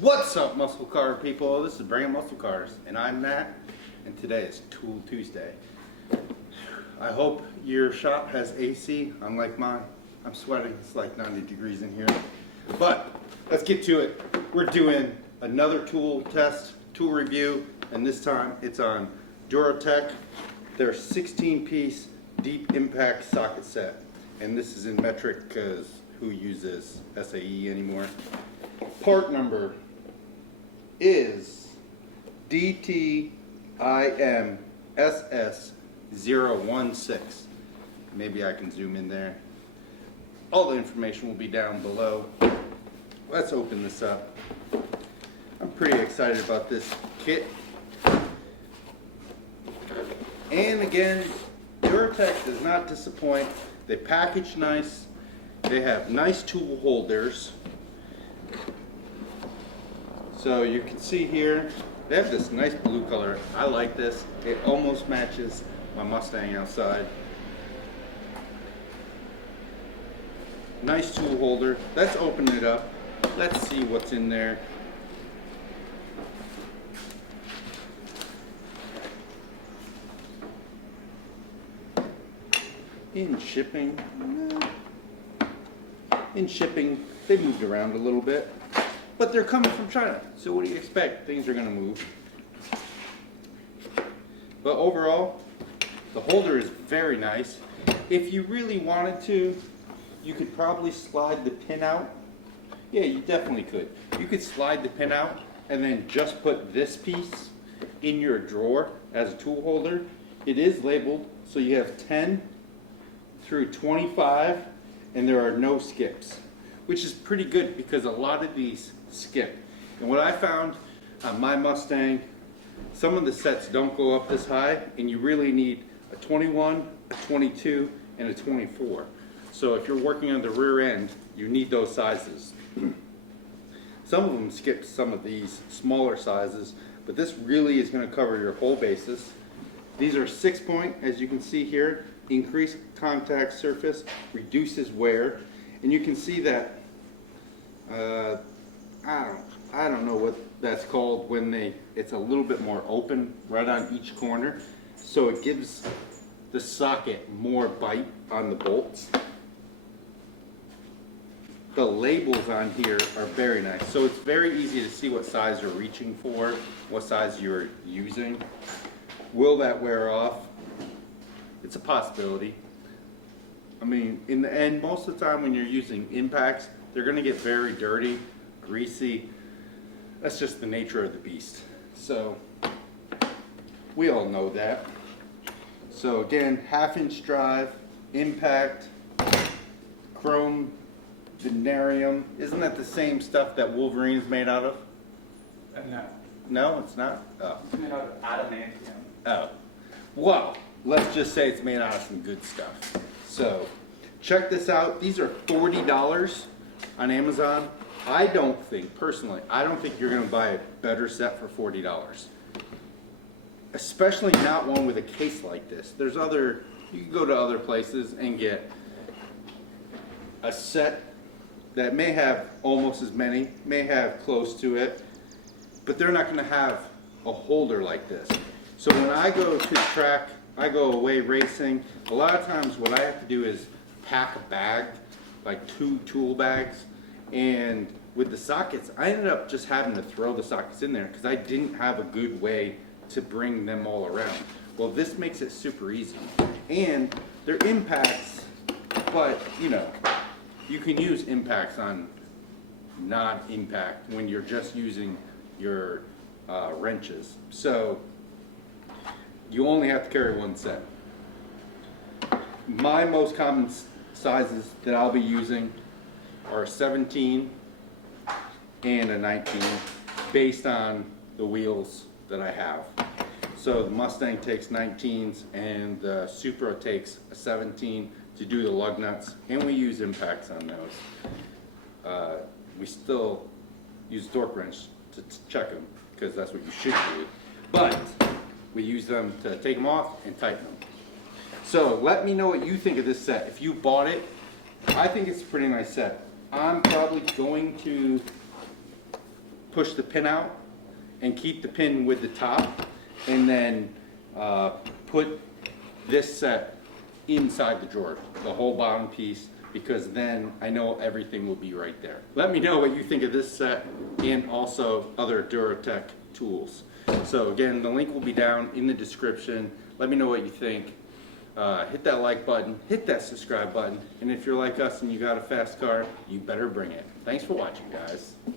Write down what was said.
What's up, muscle car people? This is Bringing Muscle Cars, and I'm Matt, and today is Tool Tuesday. I hope your shop has AC, unlike mine. I'm sweating, it's like 90 degrees in here. But let's get to it. We're doing another tool test, tool review, and this time it's on Duratec, their 16-piece deep impact socket set. And this is in metric because who uses SAE anymore? Part number is DTIMSS016. Maybe I can zoom in there. All the information will be down below. Let's open this up. I'm pretty excited about this kit. And again, Duratec does not disappoint. They package nice. They have nice tool holders. So you can see here, they have this nice blue color. I like this. It almost matches my Mustang outside. Nice tool holder. Let's open it up. Let's see what's in there. In shipping, they moved around a little bit. But they're coming from China, so what do you expect? Things are going to move. But overall, the holder is very nice. If you really wanted to, you could probably slide the pin out. Yeah, you definitely could. You could slide the pin out and then just put this piece in your drawer as a tool holder. It is labeled, so you have 10 through 25, and there are no skips, which is pretty good because a lot of these skip. And what I found on my Mustang, some of the sets don't go up this high, and you really need a 21, a 22, and a 24. So if you're working on the rear end, you need those sizes. Some of them skip some of these smaller sizes, but this really is going to cover your whole basis. These are 6-point, as you can see here. Increased contact surface, reduces wear, and you can see that I don't know what that's called when it's a little bit more open right on each corner, so it gives the socket more bite on the bolts. The labels on here are very nice, so it's very easy to see what size you're reaching for, what size you're using. Will that wear off? It's a possibility. I mean, in the end, most of the time when you're using impacts, they're going to get very dirty, greasy. That's just the nature of the beast. So we all know that. So again, 1/2-inch drive, impact, chrome, vanadium. Isn't that the same stuff that Wolverine's made out of? No. No, it's not? Oh. It's made out of adamantium. Oh. Well, let's just say it's made out of some good stuff. So check this out. These are $40 on Amazon. I don't think, personally, I don't think you're going to buy a better set for $40. Especially not one with a case like this. There's other, you can go to other places and get a set that may have almost as many, may have close to it, but they're not going to have a holder like this. So when I go to track, I go away racing, a lot of times what I have to do is pack a bag, like 2 tool bags, and with the sockets, I ended up just having to throw the sockets in there because I didn't have a good way to bring them all around. Well, this makes it super easy. And they're impacts, but you know, you can use impacts on non-impact when you're just using your wrenches. So you only have to carry one set. My most common sizes that I'll be using are 17 and a 19 based on the wheels that I have. So the Mustang takes 19s and the Supra takes a 17 to do the lug nuts, and we use impacts on those. We still use torque wrench to check them because that's what you should do, but we use them to take them off and tighten them. So let me know what you think of this set. If you bought it, I think it's a pretty nice set. I'm probably going to push the pin out and keep the pin with the top, and then put this set inside the drawer, the whole bottom piece, because then I know everything will be right there. Let me know what you think of this set and also other Duratec tools. So again, the link will be down in the description. Let me know what you think. Hit that like button, hit that subscribe button, and if you're like us and you got a fast car, you better bring it. Thanks for watching, guys.